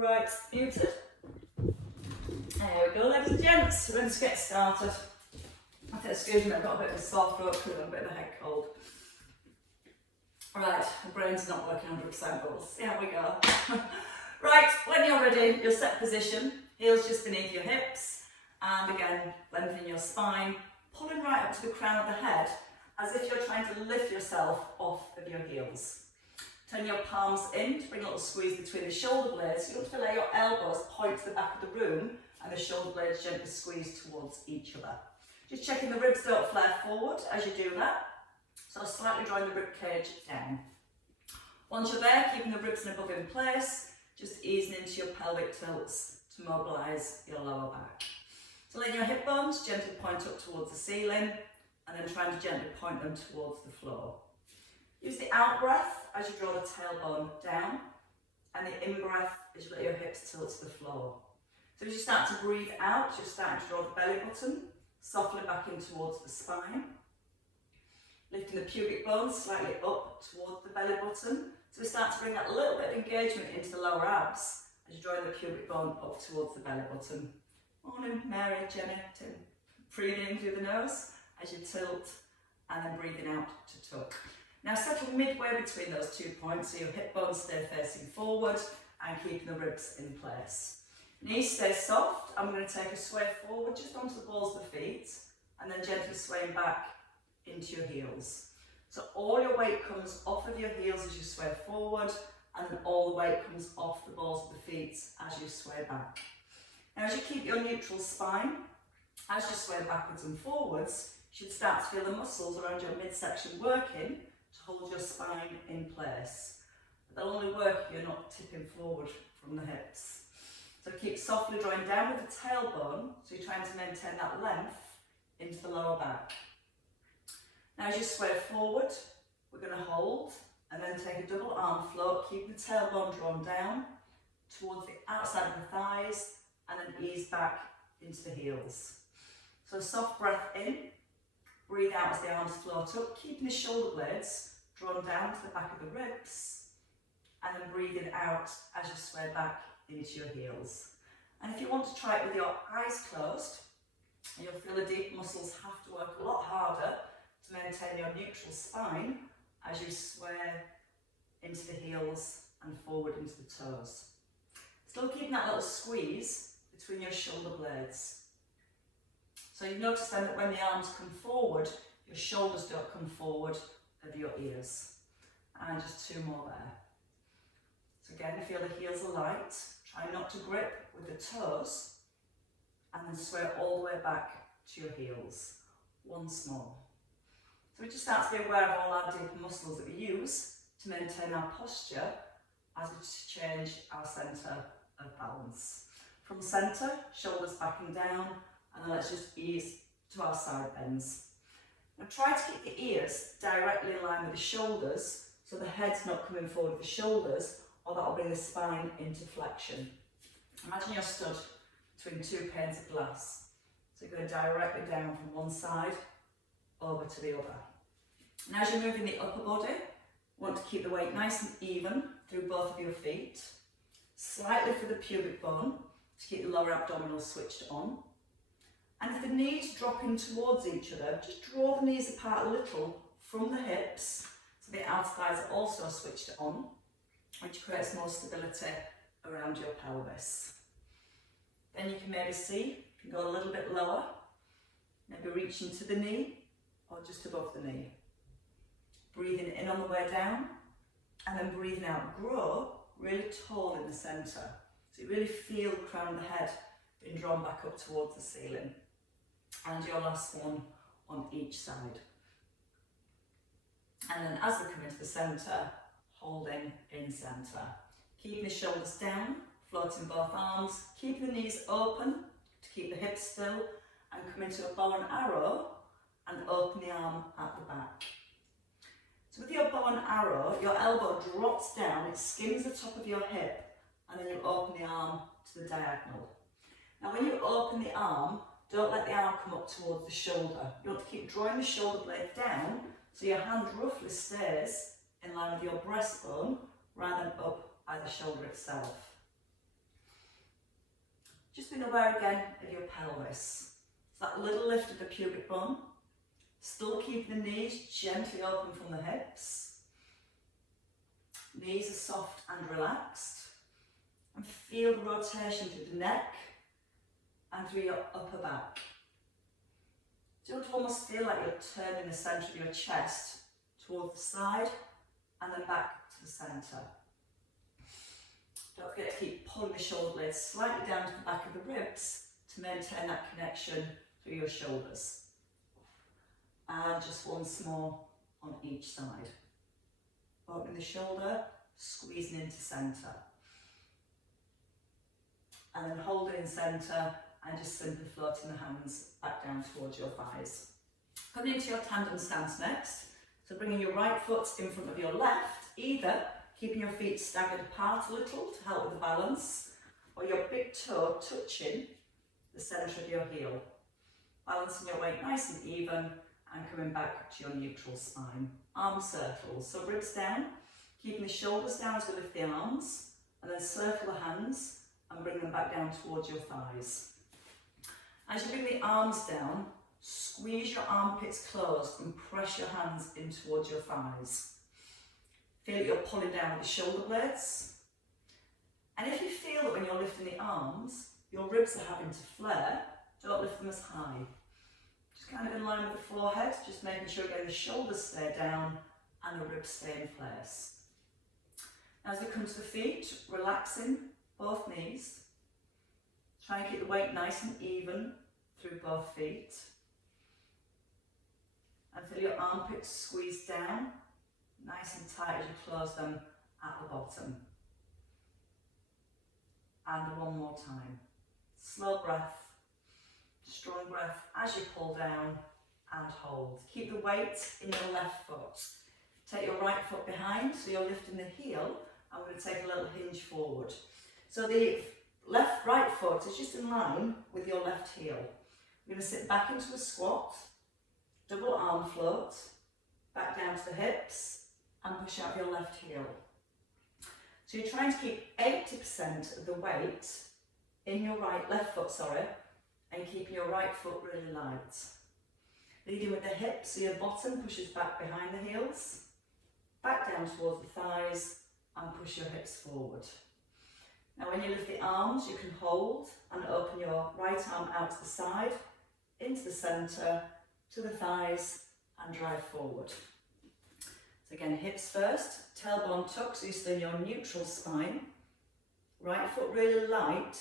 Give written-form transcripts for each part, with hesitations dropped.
Right, muted. There we go, ladies and gents. We're going to get started. Excuse me, I've got a bit of a sore throat because I've got a bit of a head cold. Right, the brain's not working 100%, but we'll see how we go. Right, when you're ready, your set position, heels just beneath your hips, and again, lengthen your spine, pulling right up to the crown of the head, as if you're trying to lift yourself off of your heels. Turn your palms in to bring a little squeeze between the shoulder blades. You want to let your elbows point to the back of the room and the shoulder blades gently squeeze towards each other. Just checking the ribs don't flare forward as you do that. So slightly drawing the rib cage down. Once you're there, keeping the ribs and above in place, just easing into your pelvic tilts to mobilise your lower back. So letting your hip bones gently point up towards the ceiling and then trying to gently point them towards the floor. Use the out breath as you draw the tailbone down, and the in breath as you let your hips tilt to the floor. So as you start to breathe out, you're starting to draw the belly button softly back in towards the spine. Lifting the pubic bone slightly up towards the belly button. So we start to bring that little bit of engagement into the lower abs as you draw the pubic bone up towards the belly button. Morning, Mary, Jenny, Tim. Breathing in through the nose as you tilt, and then breathing out to tuck. Now settle midway between those 2 points so your hip bones stay facing forward and keeping the ribs in place. Knees stay soft. I'm going to take a sway forward just onto the balls of the feet and then gently swaying back into your heels. So all your weight comes off of your heels as you sway forward, and then all the weight comes off the balls of the feet as you sway back. Now as you keep your neutral spine, as you sway backwards and forwards, you should start to feel the muscles around your midsection working to hold your spine in place. But they'll only work if you're not tipping forward from the hips. So keep softly drawing down with the tailbone, so you're trying to maintain that length into the lower back. Now as you sway forward, we're going to hold and then take a double arm float, keeping the tailbone drawn down towards the outside of the thighs and then ease back into the heels. So a soft breath in, breathe out as the arms float up, keeping the shoulder blades drawn down to the back of the ribs, and then breathing out as you sway back into your heels. And if you want to try it with your eyes closed, you'll feel the deep muscles have to work a lot harder to maintain your neutral spine as you sway into the heels and forward into the toes. Still keeping that little squeeze between your shoulder blades. So you notice then that when the arms come forward, your shoulders don't come forward of your ears. And just 2 more there. So again, feel the heels are light. Try not to grip with the toes, and then sway all the way back to your heels. Once more. So we just start to be aware of all our deep muscles that we use to maintain our posture as we change our centre of balance. From centre, shoulders back and down, and then let's just ease to our side bends. Now try to keep the ears directly in line with the shoulders, so the head's not coming forward with the shoulders, or that'll bring the spine into flexion. Imagine you're stood between 2 panes of glass. So you're going directly down from one side over to the other. Now as you're moving the upper body, you want to keep the weight nice and even through both of your feet. Slightly for the pubic bone to keep the lower abdominal switched on. And if the knees drop in towards each other, just draw the knees apart a little from the hips so the outer thighs are also switched on, which creates more stability around your pelvis. Then you can maybe see, you can go a little bit lower, maybe reaching to the knee or just above the knee. Breathing in on the way down and then breathing out, grow really tall in the centre. So you really feel the crown of the head being drawn back up towards the ceiling. And your last one on each side. And then as we come into the centre, holding in centre. Keeping the shoulders down, floating both arms, keeping the knees open to keep the hips still, and come into a bow and arrow and open the arm at the back. So with your bow and arrow, your elbow drops down, it skims the top of your hip, and then you open the arm to the diagonal. Now when you open the arm, don't let the arm come up towards the shoulder. You want to keep drawing the shoulder blade down so your hand roughly stays in line with your breastbone rather than up by the shoulder itself. just being aware again of your pelvis. It's that little lift of the pubic bone, still keeping the knees gently open from the hips. Knees are soft and relaxed, and feel the rotation through the neck and through your upper back. So you want to almost feel like you're turning the centre of your chest towards the side and then back to the centre. Don't forget to keep pulling the shoulder blades slightly down to the back of the ribs to maintain that connection through your shoulders. And just once more on each side. Opening the shoulder, squeezing into centre. And then holding in centre and just simply floating the hands back down towards your thighs. Coming into your tandem stance next. So bringing your right foot in front of your left, either keeping your feet staggered apart a little to help with the balance, or your big toe touching the centre of your heel. Balancing your weight nice and even and coming back to your neutral spine. Arm circles, so ribs down, keeping the shoulders down as we lift the arms, and then circle the hands and bring them back down towards your thighs. As you bring the arms down, squeeze your armpits closed and press your hands in towards your thighs. Feel that you're pulling down with the shoulder blades. And if you feel that when you're lifting the arms, your ribs are having to flare, don't lift them as high. Just kind of in line with the forehead, just making sure again the shoulders stay down and the ribs stay in place. Now as we come to the feet, relaxing both knees. Try and keep the weight nice and even through both feet. And feel your armpits squeeze down, nice and tight as you close them at the bottom. And one more time. Slow breath, strong breath as you pull down and hold. Keep the weight in your left foot. Take your right foot behind, so you're lifting the heel. I'm going to take a little hinge forward. So the right foot is just in line with your left heel. You're going to sit back into a squat, double arm float, back down to the hips, and push out your left heel. So you're trying to keep 80% of the weight in your left foot, and keeping your right foot really light. Leading with the hips, so your bottom pushes back behind the heels, back down towards the thighs, and push your hips forward. Now when you lift the arms, you can hold and open your right arm out to the side, into the centre, to the thighs, and drive forward. So again, hips first, tailbone tuck, so you stay in your neutral spine. Right foot really light,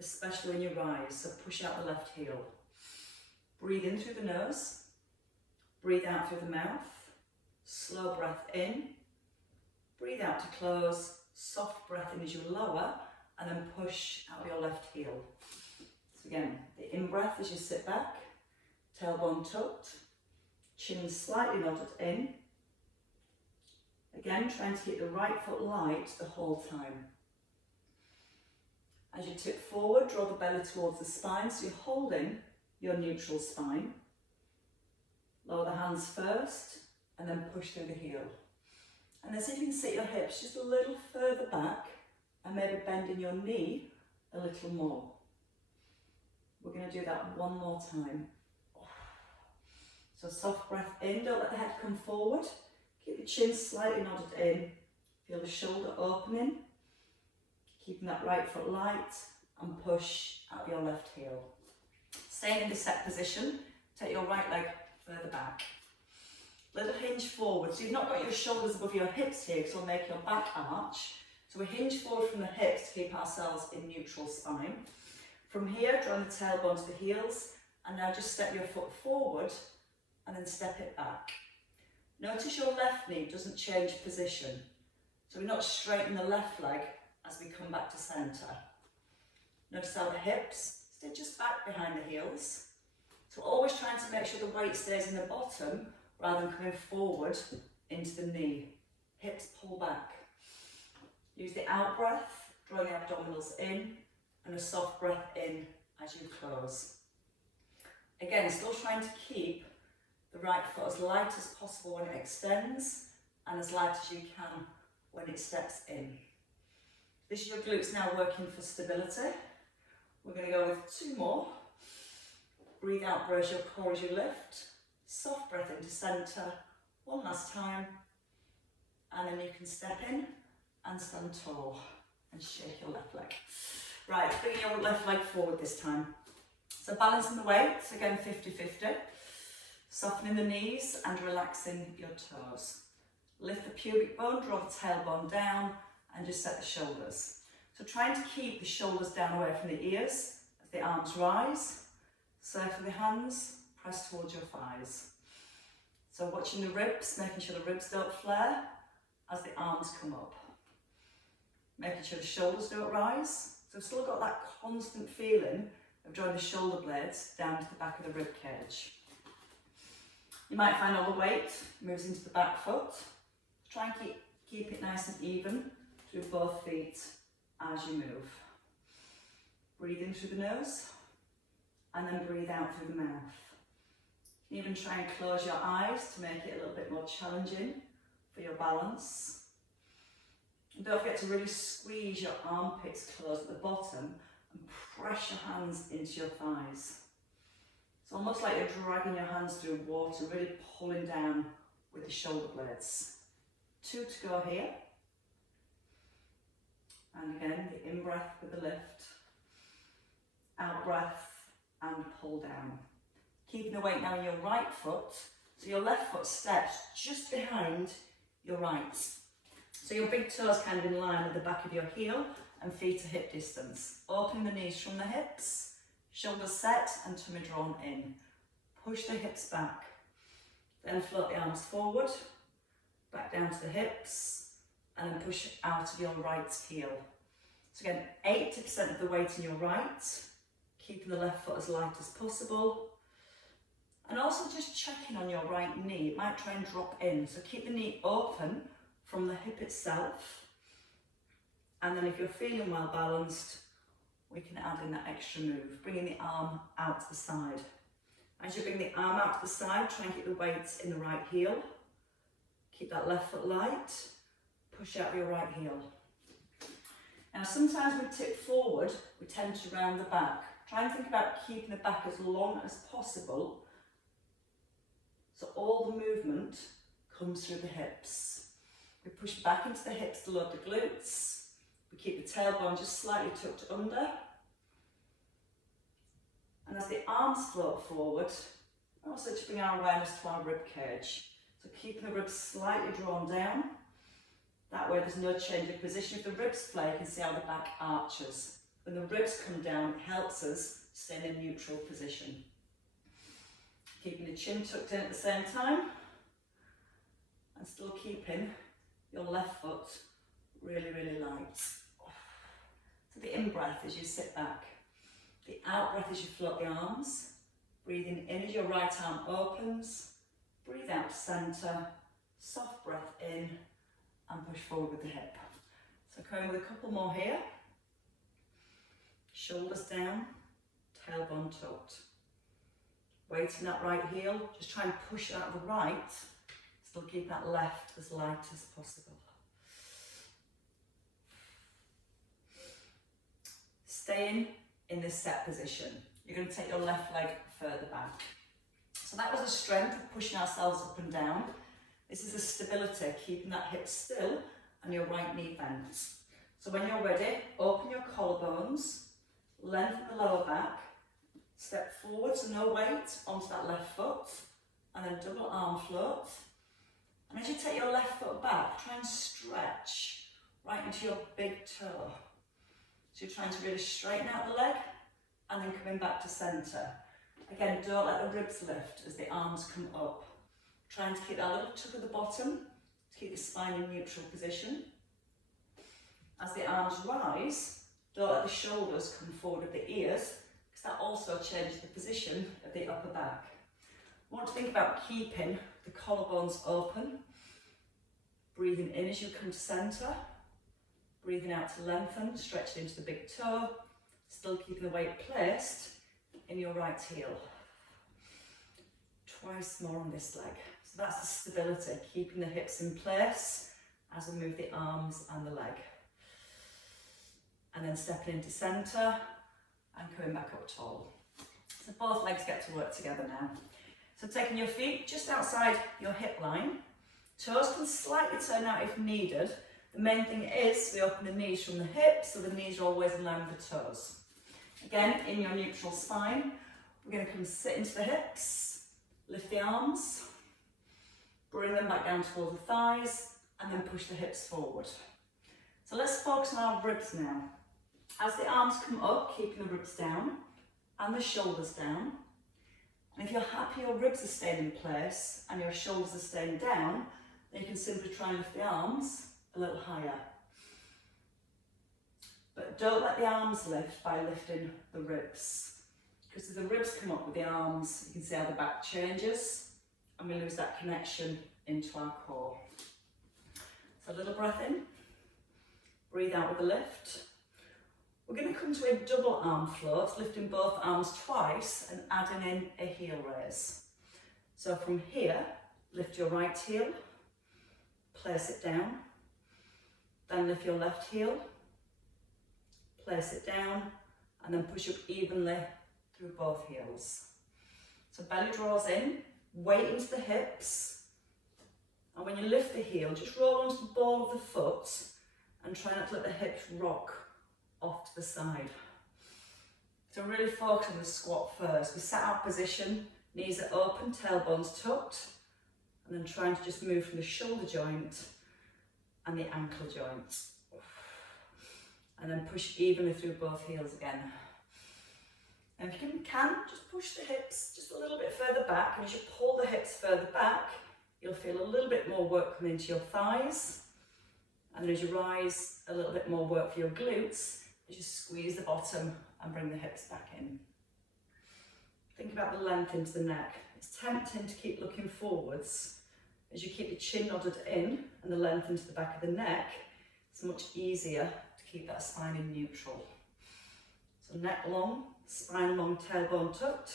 especially when you rise, so push out the left heel. Breathe in through the nose, breathe out through the mouth, slow breath in, breathe out to close, soft breath in as you lower, and then push out your left heel. So again, the in-breath as you sit back, tailbone tucked, chin slightly nodded in. Again, trying to keep the right foot light the whole time. As you tip forward, draw the belly towards the spine, so you're holding your neutral spine. Lower the hands first, and then push through the heel. And then see if you can sit your hips just a little further back, and maybe bending your knee a little more. We're going to do that one more time. So soft breath in, don't let the head come forward. Keep the chin slightly nodded in. Feel the shoulder opening. Keeping that right foot light and push out your left heel. Staying in the set position, take your right leg further back. Little hinge forward, so you've not got your shoulders above your hips here because we'll make your back arch. So we hinge forward from the hips to keep ourselves in neutral spine. From here, drawing the tailbone to the heels, and now just step your foot forward and then step it back. Notice your left knee doesn't change position. So we're not straighten the left leg as we come back to centre. Notice how the hips stay just back behind the heels. So always trying to make sure the weight stays in the bottom rather than coming forward into the knee. Hips pull back. Use the out breath, drawing the abdominals in, and a soft breath in as you close. Again, still trying to keep the right foot as light as possible when it extends, and as light as you can when it steps in. This is your glutes now working for stability. We're going to go with 2 more. Breathe out, brace your core as you lift. Soft breath into centre. One last time. And then you can step in and stand tall and shake your left leg. Right, bringing your left leg forward this time. So balancing the weights, again 50-50. Softening the knees and relaxing your toes. Lift the pubic bone, draw the tailbone down and just set the shoulders. So trying to keep the shoulders down away from the ears as the arms rise. Circle the hands, press towards your thighs. So watching the ribs, making sure the ribs don't flare as the arms come up. Making sure the shoulders don't rise. So I've still got that constant feeling of drawing the shoulder blades down to the back of the rib cage. You might find all the weight moves into the back foot. Try and keep it nice and even through both feet as you move. Breathe in through the nose and then breathe out through the mouth. You can even try and close your eyes to make it a little bit more challenging for your balance. And don't forget to really squeeze your armpits close at the bottom and press your hands into your thighs. It's almost like you're dragging your hands through water, really pulling down with the shoulder blades. 2 to go here. And again, the in-breath with the lift. Out-breath and pull down. Keeping the weight now in your right foot, so your left foot steps just behind your right. So your big toes kind of in line with the back of your heel and feet to hip distance. Opening the knees from the hips, shoulders set and tummy drawn in. Push the hips back. Then float the arms forward, back down to the hips, and then push out of your right heel. So again, 80% of the weight in your right, keeping the left foot as light as possible. And also just checking on your right knee, it might try and drop in. So keep the knee open from the hip itself. And then if you're feeling well balanced, we can add in that extra move, bringing the arm out to the side. As you bring the arm out to the side, try and keep the weight in the right heel. Keep that left foot light, push out your right heel. Now sometimes we tip forward, we tend to round the back. Try and think about keeping the back as long as possible, so all the movement comes through the hips. We push back into the hips to load the glutes. We keep the tailbone just slightly tucked under. And as the arms float forward, also to bring our awareness to our rib cage. So keeping the ribs slightly drawn down. That way there's no change of position. If the ribs flare, you can see how the back arches. When the ribs come down, it helps us stay in a neutral position. Keeping the chin tucked in at the same time. And still keeping your left foot really, really light. So the in-breath as you sit back. The out-breath as you float the arms. Breathing in as your right arm opens. Breathe out to centre. Soft breath in and push forward with the hip. So going with a couple more here. Shoulders down, tailbone tucked. Weight in that right heel, just try and push it out of the right. Still keep that left as light as possible. Staying in this set position. You're going to take your left leg further back. So that was the strength of pushing ourselves up and down. This is the stability, keeping that hip still and your right knee bent. So when you're ready, open your collarbones, lengthen the lower back, step forward, so no weight, onto that left foot, and then double arm float. And as you take your left foot back, try and stretch right into your big toe. So you're trying to really straighten out the leg, and then coming back to centre. Again, don't let the ribs lift as the arms come up. Trying to keep that little tuck at the bottom, to keep the spine in neutral position. As the arms rise, don't let the shoulders come forward with the ears, because that also changes the position of the upper back. I want to think about keeping the collarbones open, breathing in as you come to centre, breathing out to lengthen, stretching into the big toe, still keeping the weight placed in your right heel. Twice more on this leg. So that's the stability, keeping the hips in place as we move the arms and the leg. And then stepping into centre and coming back up tall. So both legs get to work together now. So taking your feet just outside your hip line, toes can slightly turn out if needed. The main thing is we open the knees from the hips, so the knees are always in line with the toes. Again, in your neutral spine, we're going to come sit into the hips, lift the arms, bring them back down towards the thighs, and then push the hips forward. So let's focus on our ribs now. As the arms come up, keeping the ribs down and the shoulders down. And if you're happy your ribs are staying in place and your shoulders are staying down, then you can simply try and lift the arms a little higher. But don't let the arms lift by lifting the ribs. Because if the ribs come up with the arms, you can see how the back changes and we lose that connection into our core. So a little breath in, breathe out with a lift. We're going to come to a double arm float, lifting both arms twice and adding in a heel raise. So from here, lift your right heel, place it down, then lift your left heel, place it down, and then push up evenly through both heels. So belly draws in, weight into the hips, and when you lift the heel, just roll onto the ball of the foot and try not to let the hips rock off to the side. So really focus on the squat first. We set our position, knees are open, tailbones tucked, and then trying to just move from the shoulder joint and the ankle joint. And then push evenly through both heels again. And if you can just push the hips just a little bit further back, and as you pull the hips further back, you'll feel a little bit more work coming into your thighs. And then as you rise, a little bit more work for your glutes, as you squeeze the bottom and bring the hips back in. Think about the length into the neck. It's tempting to keep looking forwards. As you keep the chin nodded in and the length into the back of the neck, it's much easier to keep that spine in neutral. So neck long, spine long, tailbone tucked.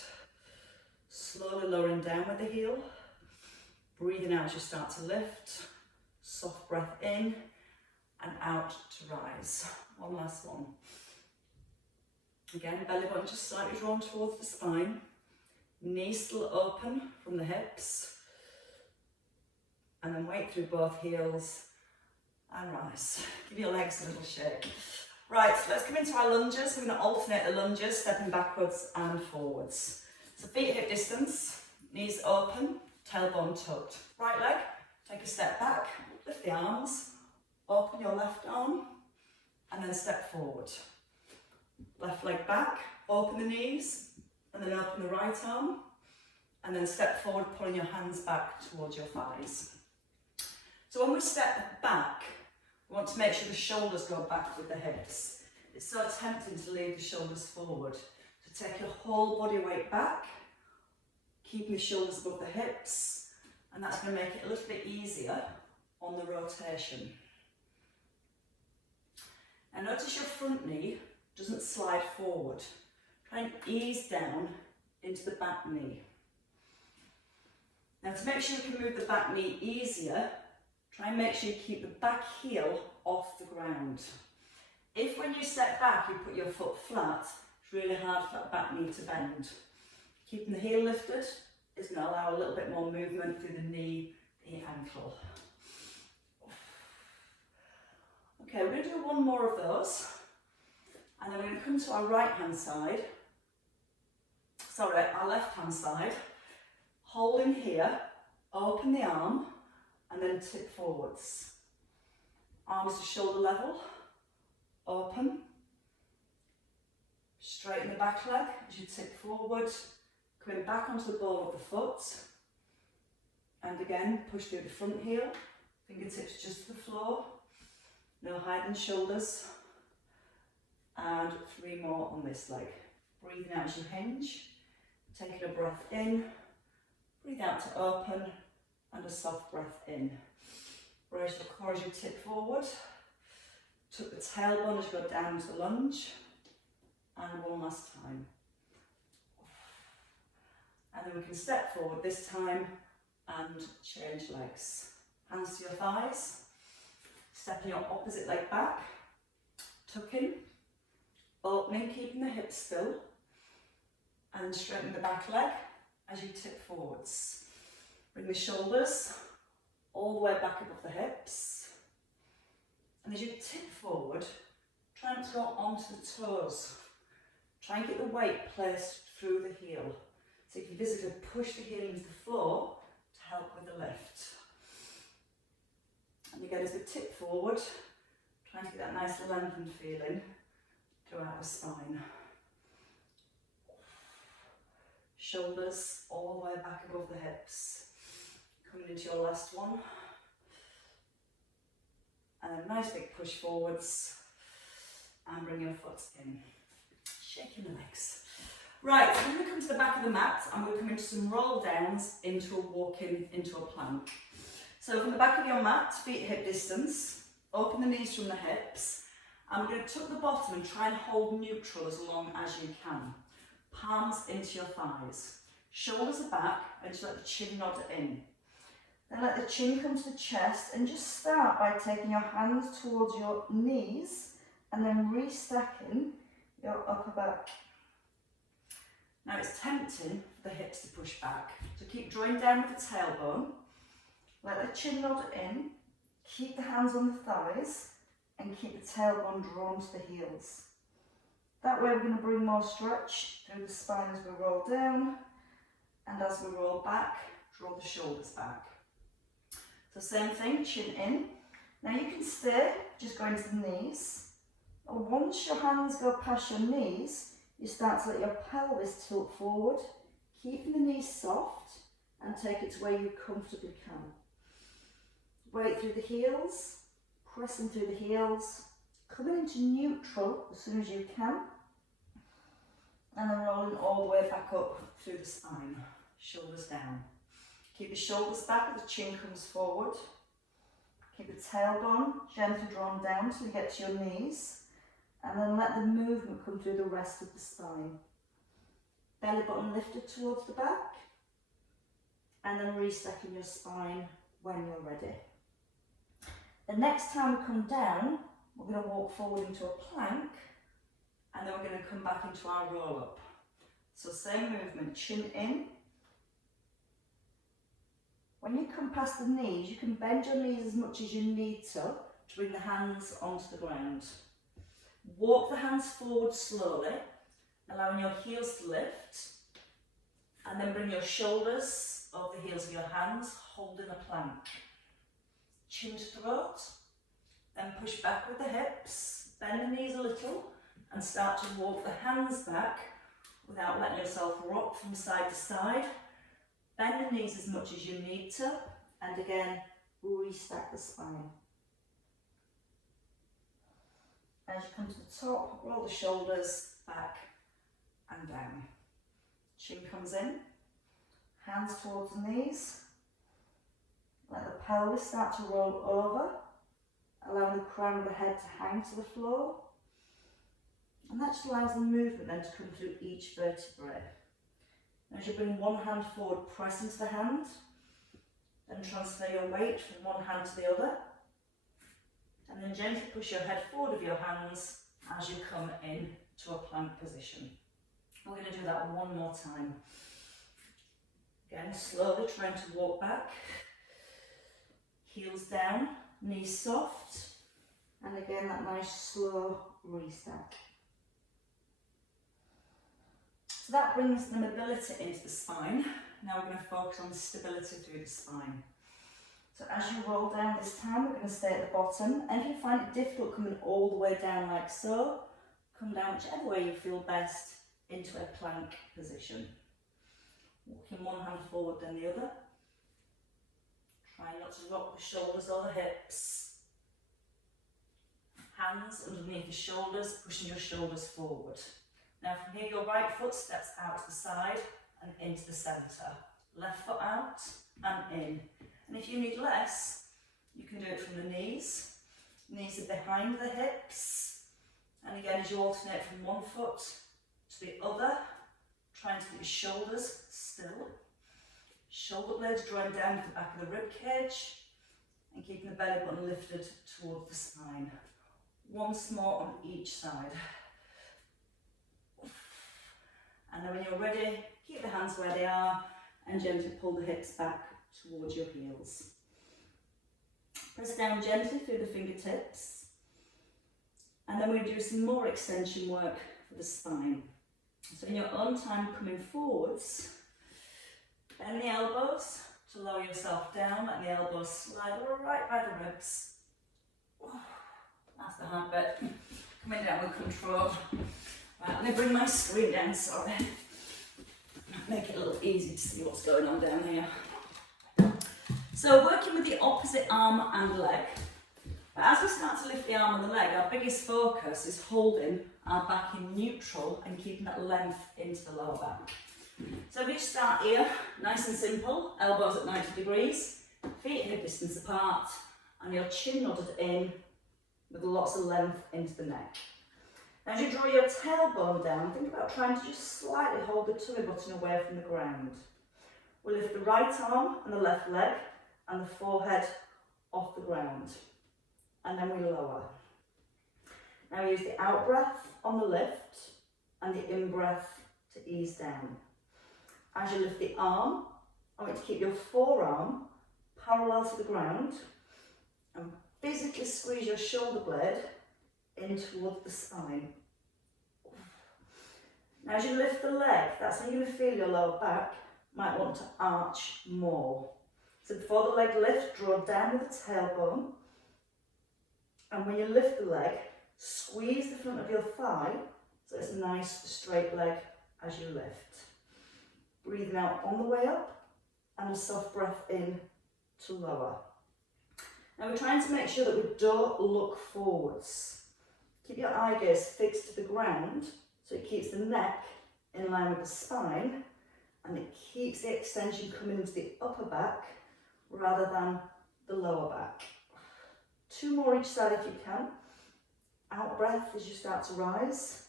Slowly lowering down with the heel. Breathing out as you start to lift. Soft breath in and out to rise. One last one. Again, belly button just slightly drawn towards the spine. Knees still open from the hips. And then weight through both heels and rise. Give your legs a little shake. Right, so let's come into our lunges. We're going to alternate the lunges, stepping backwards and forwards. So feet hip distance, knees open, tailbone tucked. Right leg, take a step back, lift the arms, open your left arm, and then step forward. Left leg back, open the knees, and then open the right arm, and then step forward, pulling your hands back towards your thighs. So when we step back, we want to make sure the shoulders go back with the hips. It's so tempting to leave the shoulders forward. So take your whole body weight back, keeping the shoulders above the hips, and that's going to make it a little bit easier on the rotation. And notice your front knee doesn't slide forward. Try and ease down into the back knee. Now to make sure you can move the back knee easier, try and make sure you keep the back heel off the ground. If when you step back you put your foot flat, it's really hard for that back knee to bend. Keeping the heel lifted is going to allow a little bit more movement through the knee, the ankle. Okay, we're going to do one more of those, and then we're going to come to our right hand side, our left hand side, holding here, open the arm, and then tip forwards. Arms to shoulder level, open, straighten the back leg as you tip forward, coming back onto the ball of the foot, and again push through the front heel, fingertips just to the floor, no higher than shoulders, and 3 more on this leg. Breathing out as you hinge, taking a breath in, breathe out to open, and a soft breath in. Raise the core as you tip forward, tuck the tailbone as you go down to lunge, and one last time. And then we can step forward this time and change legs. Hands to your thighs, stepping your opposite leg back, tuck in, Opening, keeping the hips still, and then straighten the back leg as you tip forwards. Bring the shoulders all the way back above the hips. And as you tip forward, try not to go onto the toes. Try and get the weight placed through the heel. So you can physically push the heel into the floor to help with the lift. And again, as we tip forward, trying to get that nice lengthened feeling throughout the spine. Shoulders all the way back above the hips. Coming into your last one. And a nice big push forwards. And bring your foot in. Shaking the legs. Right, so I'm going to come to the back of the mat. I'm going to come into some roll downs, into a walk-in, into a plank. So from the back of your mat, feet hip distance, open the knees from the hips. I'm going to tuck the bottom and try and hold neutral as long as you can. Palms into your thighs. Shoulders are back and just let the chin nod in. Then let the chin come to the chest and just start by taking your hands towards your knees and then restacking your upper back. Now it's tempting for the hips to push back, so keep drawing down with the tailbone, let the chin nod in, keep the hands on the thighs and keep the tailbone drawn to the heels. That way we're going to bring more stretch through the spine as we roll down, and as we roll back, draw the shoulders back. So same thing, chin in. Now you can stay, just going to the knees. And once your hands go past your knees, you start to let your pelvis tilt forward, keeping the knees soft and take it to where you comfortably can. Weight through the heels, pressing through the heels, coming into neutral as soon as you can, and then rolling all the way back up through the spine, shoulders down. Keep your shoulders back as the chin comes forward. Keep the tailbone gently drawn down till you get to your knees. And then let the movement come through the rest of the spine. Belly button lifted towards the back. And then restacking your spine when you're ready. The next time we come down, we're going to walk forward into a plank. And then we're going to come back into our roll up. So same movement, chin in. When you come past the knees, you can bend your knees as much as you need to bring the hands onto the ground. Walk the hands forward slowly, allowing your heels to lift, and then bring your shoulders over the heels of your hands, holding a plank. Chin to throat, then push back with the hips, bend the knees a little, and start to walk the hands back without letting yourself rock from side to side. Bend the knees as much as you need to, and again, restack the spine. As you come to the top, roll the shoulders back and down. Chin comes in, hands towards the knees. Let the pelvis start to roll over, allowing the crown of the head to hang to the floor. And that just allows the movement then to come through each vertebrae. As you bring one hand forward, press into the hand, then transfer your weight from one hand to the other. And then gently push your head forward with your hands as you come in to a plank position. We're going to do that one more time. Again, slowly trying to walk back. Heels down, knees soft. And again, that nice slow restack. So that brings the mobility into the spine. Now we're going to focus on the stability through the spine. So as you roll down this time, we're going to stay at the bottom. And if you find it difficult coming all the way down like so, come down whichever way you feel best into a plank position. Walking one hand forward then the other. Try not to rock the shoulders or the hips. Hands underneath the shoulders, pushing your shoulders forward. Now from here, your right foot steps out to the side and into the centre. Left foot out and in. And if you need less, you can do it from the knees. Knees are behind the hips. And again, as you alternate from one foot to the other, trying to keep your shoulders still. Shoulder blades drawing down to the back of the rib cage and keeping the belly button lifted towards the spine. Once more on each side. when you're ready, keep the hands where they are and gently pull the hips back towards your heels. Press down gently through the fingertips, and then we'll do some more extension work for the spine. So in your own time, coming forwards, bend the elbows to lower yourself down, let the elbows slide right by the ribs. That's the hard bit. Coming down with control. Right, let me bring my screen down, sorry. Make it a little easy to see what's going on down here. So working with the opposite arm and leg. But as we start to lift the arm and the leg, our biggest focus is holding our back in neutral and keeping that length into the lower back. So if you start here, nice and simple, elbows at 90 degrees, feet hip distance apart, and your chin nodded in with lots of length into the neck. As you draw your tailbone down, think about trying to just slightly hold the tummy button away from the ground. We'll lift the right arm and the left leg and the forehead off the ground. And then we lower. Now use the out breath on the lift and the in breath to ease down. As you lift the arm, I want you to keep your forearm parallel to the ground and physically squeeze your shoulder blade in towards the spine. Now as you lift the leg, that's when you're going to feel your lower back might want to arch more. So before the leg lifts, draw down with the tailbone, and when you lift the leg, squeeze the front of your thigh so it's a nice straight leg as you lift. Breathing out on the way up and a soft breath in to lower. Now we're trying to make sure that we don't look forwards. Keep your eye gaze fixed to the ground so it keeps the neck in line with the spine and it keeps the extension coming into the upper back rather than the lower back. 2 more each side if you can. Out breath as you start to rise.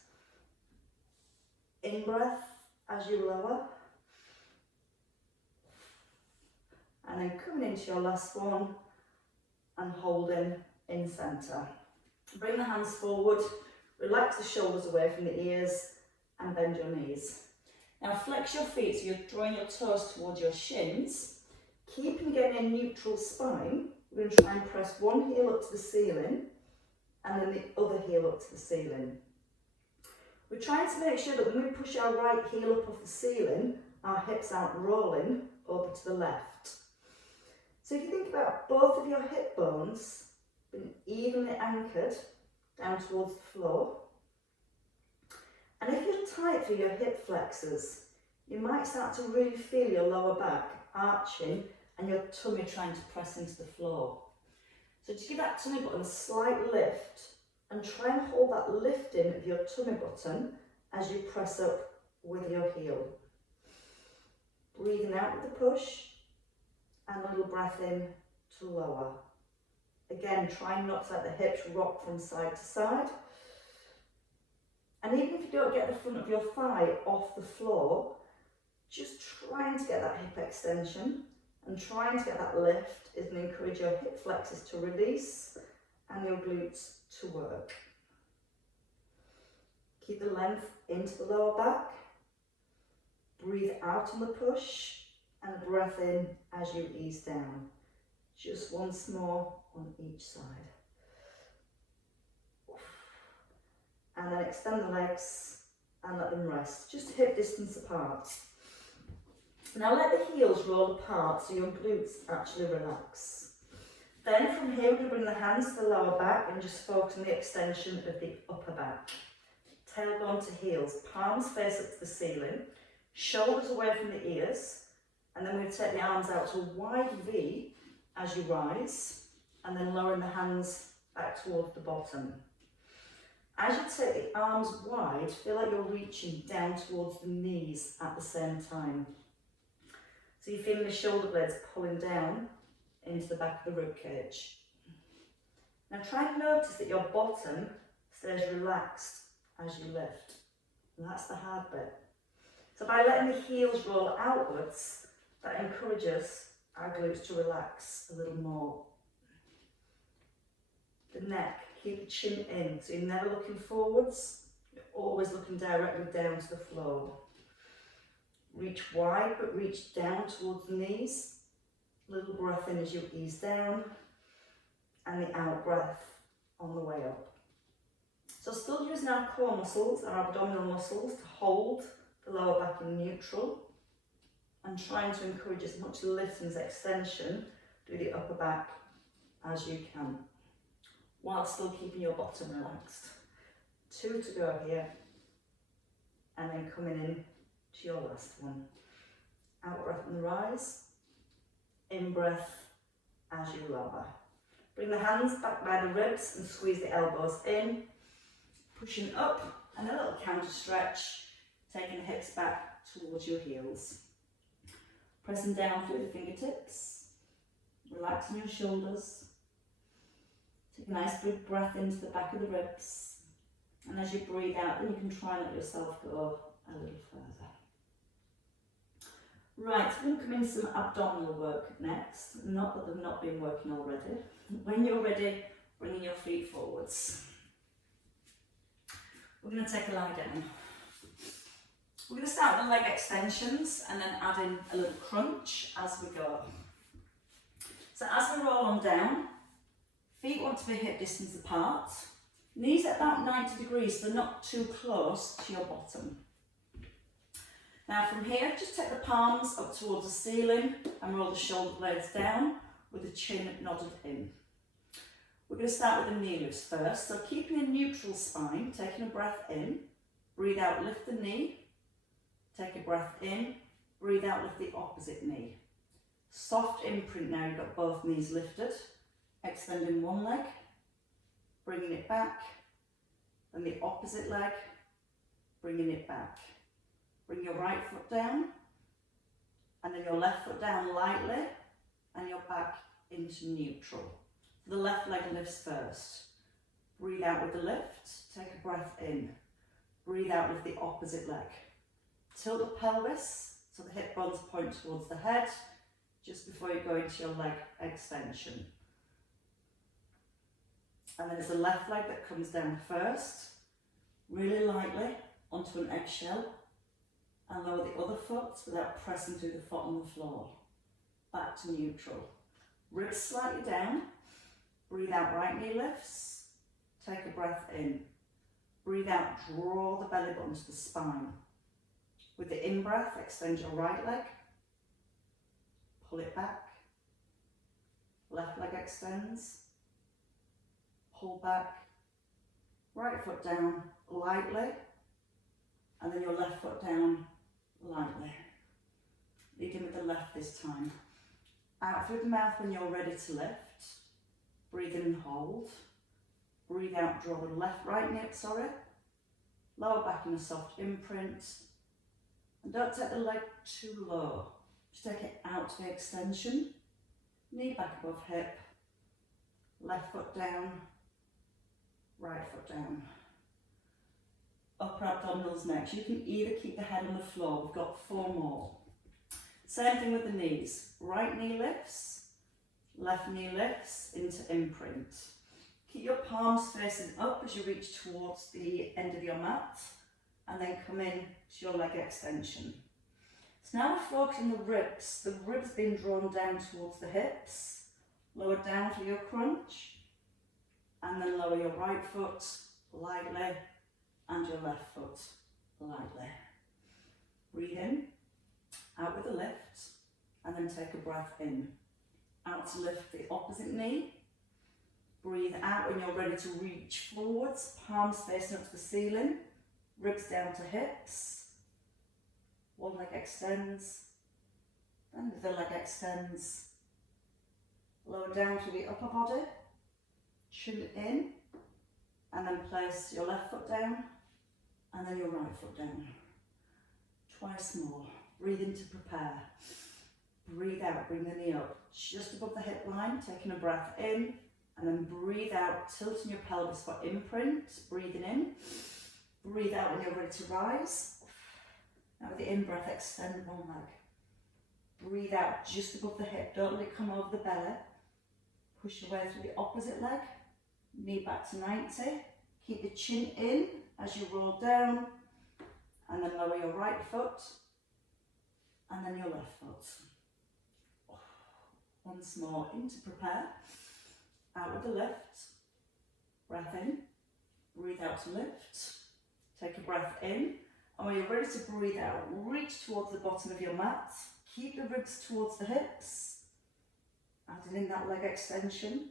In breath as you lower. And then coming into your last one and holding in centre. Bring the hands forward, relax the shoulders away from the ears and bend your knees. Now flex your feet so you're drawing your toes towards your shins. Keeping again a neutral spine, we're going to try and press one heel up to the ceiling and then the other heel up to the ceiling. We're trying to make sure that when we push our right heel up off the ceiling, our hips aren't rolling over to the left. So if you think about both of your hip bones being evenly anchored down towards the floor, and if you're tight for your hip flexors, you might start to really feel your lower back arching and your tummy trying to press into the floor. So just give that tummy button a slight lift and try and hold that lifting of your tummy button as you press up with your heel. Breathing out with the push and a little breath in to lower. Again, try not to let the hips rock from side to side. And even if you don't get the front of your thigh off the floor, just trying to get that hip extension and trying to get that lift is going to encourage your hip flexors to release and your glutes to work. Keep the length into the lower back. Breathe out on the push and a breath in as you ease down. Just once more on each side. And then extend the legs and let them rest, just hip distance apart. Now let the heels roll apart so your glutes actually relax. Then from here we're going to bring the hands to the lower back and just focus on the extension of the upper back. Tailbone to heels, palms face up to the ceiling, shoulders away from the ears, and then we're going to take the arms out to a wide V as you rise, and then lowering the hands back towards the bottom. As you take the arms wide, feel like you're reaching down towards the knees at the same time. So you're feeling the shoulder blades pulling down into the back of the rib cage. Now try and notice that your bottom stays relaxed as you lift. And that's the hard bit. So by letting the heels roll outwards, that encourages our glutes to relax a little more. The neck, keep the chin in, so you're never looking forwards, you're always looking directly down to the floor. Reach wide, but reach down towards the knees. Little breath in as you ease down, and the out breath on the way up. So still using our core muscles, our abdominal muscles, to hold the lower back in neutral, and trying to encourage as much lift and extension through the upper back as you can, while still keeping your bottom relaxed. 2 to go here, and then coming in to your last one. Out breath on the rise, in breath as you lower. Bring the hands back by the ribs and squeeze the elbows in, pushing up, and a little counter stretch, taking the hips back towards your heels. Pressing down through the fingertips, relaxing your shoulders. Take a nice big breath into the back of the ribs, and as you breathe out, then you can try and let yourself go a little further. Right, we're going to come into some abdominal work next, not that they've not been working already. When you're ready, bringing your feet forwards. We're going to take a lie down. We're going to start with leg extensions and then add in a little crunch as we go. So as we roll on down, feet want to be hip distance apart. Knees at about 90 degrees, so they're not too close to your bottom. Now from here, just take the palms up towards the ceiling and roll the shoulder blades down with the chin nodded in. We're going to start with the knee lifts first. So keeping a neutral spine, taking a breath in, breathe out, lift the knee. Take a breath in, breathe out, lift the opposite knee. Soft imprint now, you've got both knees lifted. Extending one leg, bringing it back, and the opposite leg, bringing it back. Bring your right foot down, and then your left foot down lightly, and your back into neutral. The left leg lifts first. Breathe out with the lift, take a breath in. Breathe out with the opposite leg. Tilt the pelvis, so the hip bones point towards the head, just before you go into your leg extension. And then it's the left leg that comes down first, really lightly onto an eggshell, and lower the other foot without pressing through the foot on the floor. Back to neutral. Ribs slightly down, breathe out, right knee lifts, take a breath in. Breathe out, draw the belly button to the spine. With the in-breath, extend your right leg, pull it back, left leg extends, pull back, right foot down lightly, and then your left foot down lightly. Leading with the left this time. Out through the mouth when you're ready to lift, breathe in and hold, breathe out, draw the right knee up, lower back in a soft imprint. And don't take the leg too low, just take it out to the extension, knee back above hip, left foot down, right foot down. Upper abdominals next. You can either keep the head on the floor, we've got 4 more. Same thing with the knees, right knee lifts, left knee lifts into imprint. Keep your palms facing up as you reach towards the end of your mat, and then come in to your leg extension. So now we're focusing the ribs being drawn down towards the hips, lower down to your crunch, and then lower your right foot lightly and your left foot lightly. Breathe in, out with a lift, and then take a breath in. Out to lift the opposite knee. Breathe out when you're ready to reach forwards, palms facing up to the ceiling. Ribs down to hips, one leg extends, then the other leg extends, lower down to the upper body, chin in, and then place your left foot down, and then your right foot down. Twice more, breathe in to prepare, breathe out, bring the knee up, just above the hip line, taking a breath in, and then breathe out, tilting your pelvis for imprint, breathing in. Breathe out when you're ready to rise. Now with the in-breath, extend one leg. Breathe out just above the hip, don't let it come over the belly. Push your way through the opposite leg, knee back to 90. Keep the chin in as you roll down, and then lower your right foot, and then your left foot. Once more, in to prepare. Out with the lift. Breath in. Breathe out to lift. Take a breath in. And when you're ready to breathe out, reach towards the bottom of your mat. Keep the ribs towards the hips. Adding in that leg extension.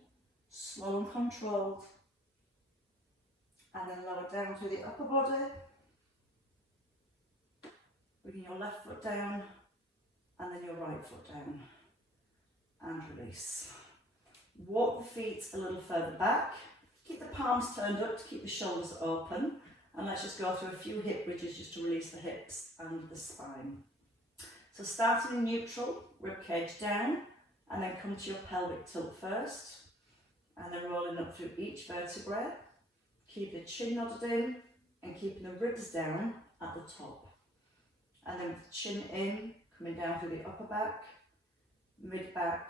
Slow and controlled. And then lower down through the upper body. Bringing your left foot down. And then your right foot down. And release. Walk the feet a little further back. Keep the palms turned up to keep the shoulders open. And let's just go through a few hip bridges just to release the hips and the spine. So starting in neutral, rib cage down, and then come to your pelvic tilt first. And then rolling up through each vertebrae. Keep the chin nodded in and keeping the ribs down at the top. And then with the chin in, coming down through the upper back, mid back,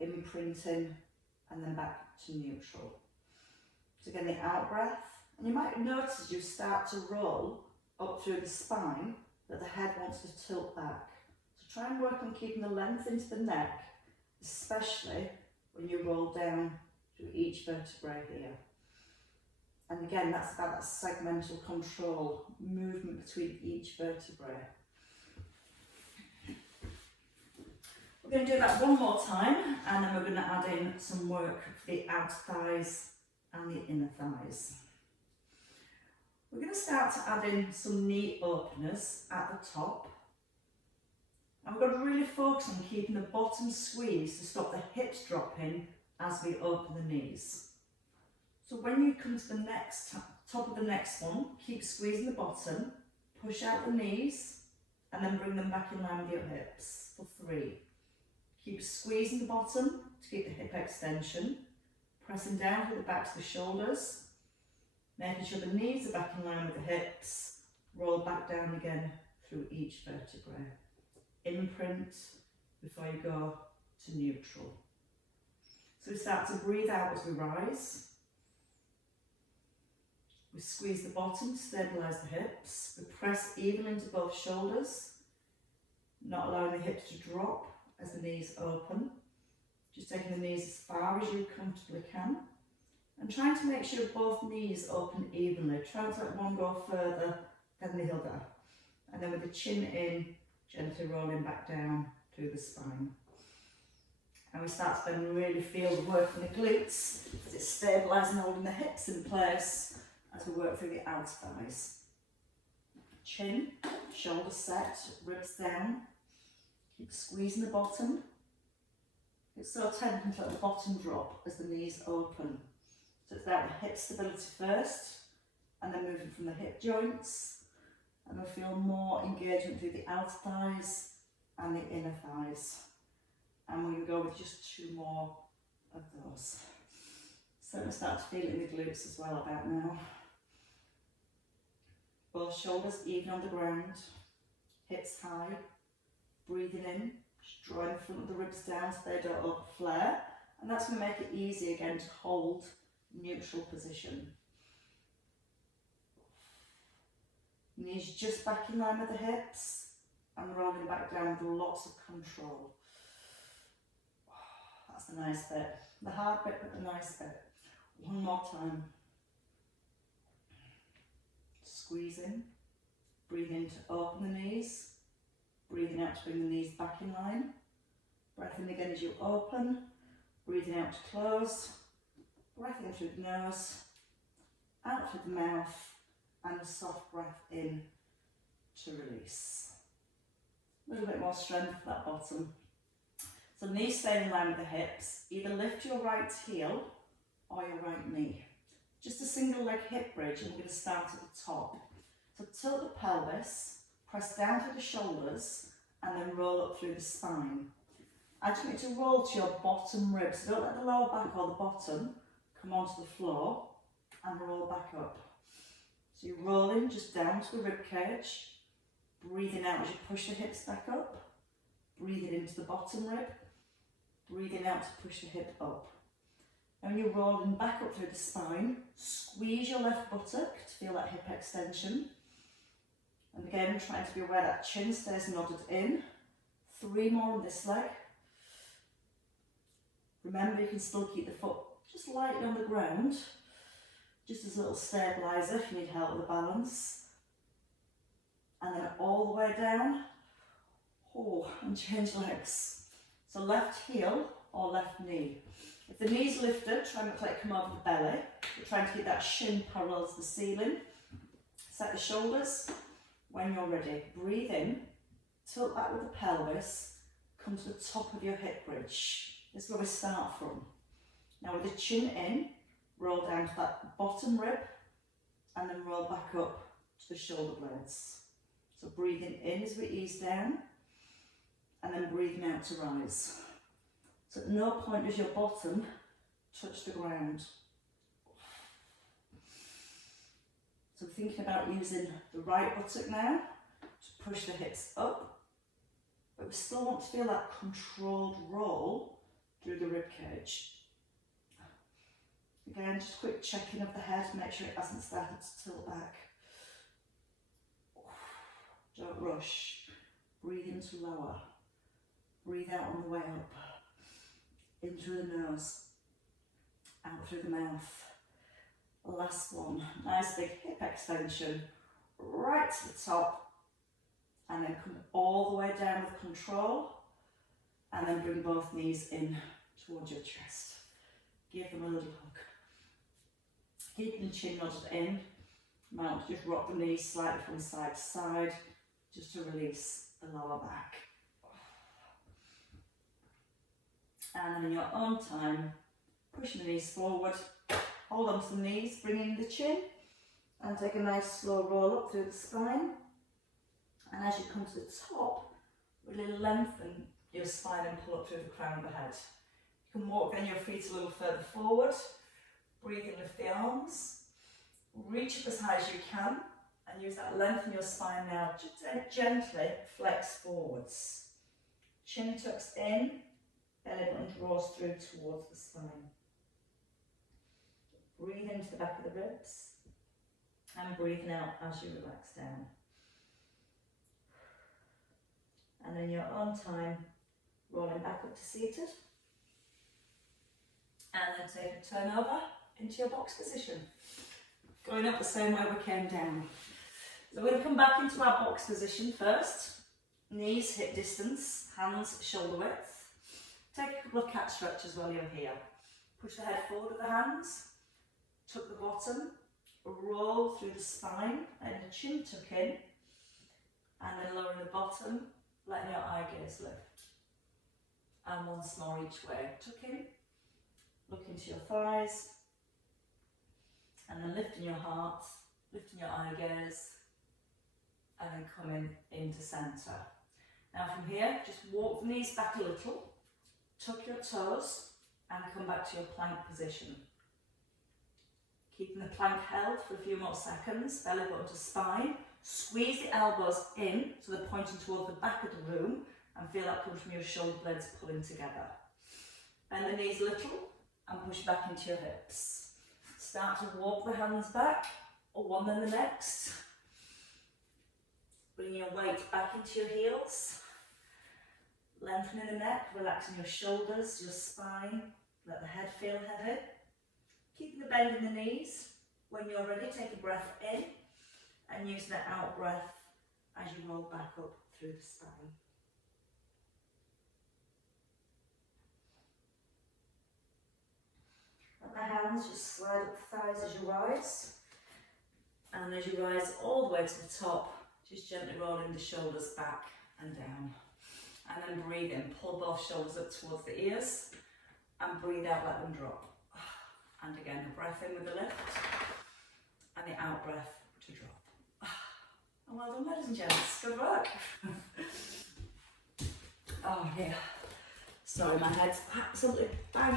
imprinting, and then back to neutral. So again, the out breath, and you might notice as you start to roll up through the spine that the head wants to tilt back. So try and work on keeping the length into the neck, especially when you roll down through each vertebrae here. And again, that's about that segmental control, movement between each vertebrae. We're going to do that one more time, and then we're going to add in some work for the outer thighs and the inner thighs. We're going to start to add in some knee openers at the top. And we're going to really focus on keeping the bottom squeeze to stop the hips dropping as we open the knees. So when you come to the next top of the next one, keep squeezing the bottom, push out the knees, and then bring them back in line with your hips for 3. Keep squeezing the bottom to keep the hip extension, pressing down through the backs of the shoulders, making sure the knees are back in line with the hips, roll back down again through each vertebrae. Imprint before you go to neutral. So we start to breathe out as we rise. We squeeze the bottom to stabilise the hips. We press even into both shoulders, not allowing the hips to drop as the knees open. Just taking the knees as far as you comfortably can. And trying to make sure both knees open evenly. Try not to let one go further than the other. And then with the chin in, gently rolling back down through the spine. And we start to then really feel the work in the glutes as it's stabilising, holding the hips in place as we work through the outer thighs. Chin, shoulders set, ribs down. Keep squeezing the bottom. It's so tempting to let the bottom drop as the knees open. So it's about the hip stability first, and then moving from the hip joints, and we'll feel more engagement through the outer thighs and the inner thighs. And we're going to go with just 2 more of those. So we'll start to feel it in the glutes as well about now. Both shoulders even on the ground, hips high, breathing in, just drawing the front of the ribs down so they don't overflare. And that's going to make it easy again to hold neutral position. Knees just back in line with the hips and rolling back down with lots of control. That's the nice bit. The hard bit, but the nice bit. One more time. Squeezing. Breathe in to open the knees. Breathing out to bring the knees back in line. Breath in again as you open. Breathing out to close. Breath in through the nose. Out through the mouth. And a soft breath in to release. A little bit more strength for that bottom. So knees stay in line with the hips. Either lift your right heel or your right knee. Just a single leg hip bridge, and we're going to start at the top. So tilt the pelvis, press down through the shoulders, and then roll up through the spine. I just want you to roll to your bottom ribs. So don't let the lower back or the bottom come onto the floor, and roll back up. So you're rolling just down to the rib cage, breathing out as you push the hips back up, breathing into the bottom rib, breathing out to push the hip up. And when you're rolling back up through the spine, squeeze your left buttock to feel that hip extension. And again, trying to be aware that chin stays nodded in. 3 more on this leg. Remember, you can still keep the foot just lightly on the ground, just as a little stabiliser if you need help with the balance. And then all the way down. Oh, and change legs. So left heel or left knee. If the knee's lifted, try not to let it come over the belly. We're trying to keep that shin parallel to the ceiling. Set the shoulders. When you're ready, breathe in, tilt back with the pelvis, come to the top of your hip bridge. This is where we start from. Now with the chin in, roll down to that bottom rib and then roll back up to the shoulder blades. So breathing in as we ease down and then breathing out to rise. So at no point does your bottom touch the ground. So thinking about using the right buttock now to push the hips up, but we still want to feel that controlled roll through the rib cage. Again, just quick checking of the head, make sure it hasn't started to tilt back. Don't rush. Breathe in to lower. Breathe out on the way up. In through the nose, out through the mouth. Last one, nice big hip extension, right to the top, and then come all the way down with control, and then bring both knees in towards your chest. Give them a little hug. Keeping the chin nodded in, you might want to just rock the knees slightly from side to side, just to release the lower back. And then in your own time, pushing the knees forward, hold on to the knees, bring in the chin, and take a nice slow roll up through the spine. And as you come to the top, really lengthen your spine and pull up through the crown of the head. You can walk then your feet a little further forward, breathe and lift the arms, reach up as high as you can, and use that length in your spine now, just gently flex forwards. Chin tucks in, belly button draws through towards the spine. Breathe into the back of the ribs and breathing out as you relax down. And in your own time, rolling back up to seated. And then take a turn over into your box position. Going up the same way we came down. So we're going to come back into our box position first. Knees hip distance, hands shoulder width. Take a couple of cat stretches while you're here. Push the head forward with the hands. Tuck the bottom, roll through the spine, and the chin tuck in, and then lowering the bottom, letting your eye gaze lift. And once more each way. Tuck in, look into your thighs, and then lifting your heart, lifting your eye gaze, and then coming into centre. Now from here, just walk the knees back a little, tuck your toes, and come back to your plank position. Keeping the plank held for a few more seconds, belly button to spine. Squeeze the elbows in so they're pointing towards the back of the room, and feel that push from your shoulder blades pulling together. Bend the knees a little and push back into your hips. Start to walk the hands back, or one then the next. Bring your weight back into your heels. Lengthening the neck, relaxing your shoulders, your spine. Let the head feel heavy. Keeping the bend in the knees. When you're ready, take a breath in and use that out breath as you roll back up through the spine. Let the hands just slide up the thighs as you rise. And as you rise all the way to the top, just gently rolling the shoulders back and down. And then breathe in, pull both shoulders up towards the ears, and breathe out, let them drop. And again, a breath in with the lift, and the out breath to drop. And well done, ladies and gents, good work. Oh yeah, sorry, my head's absolutely banging.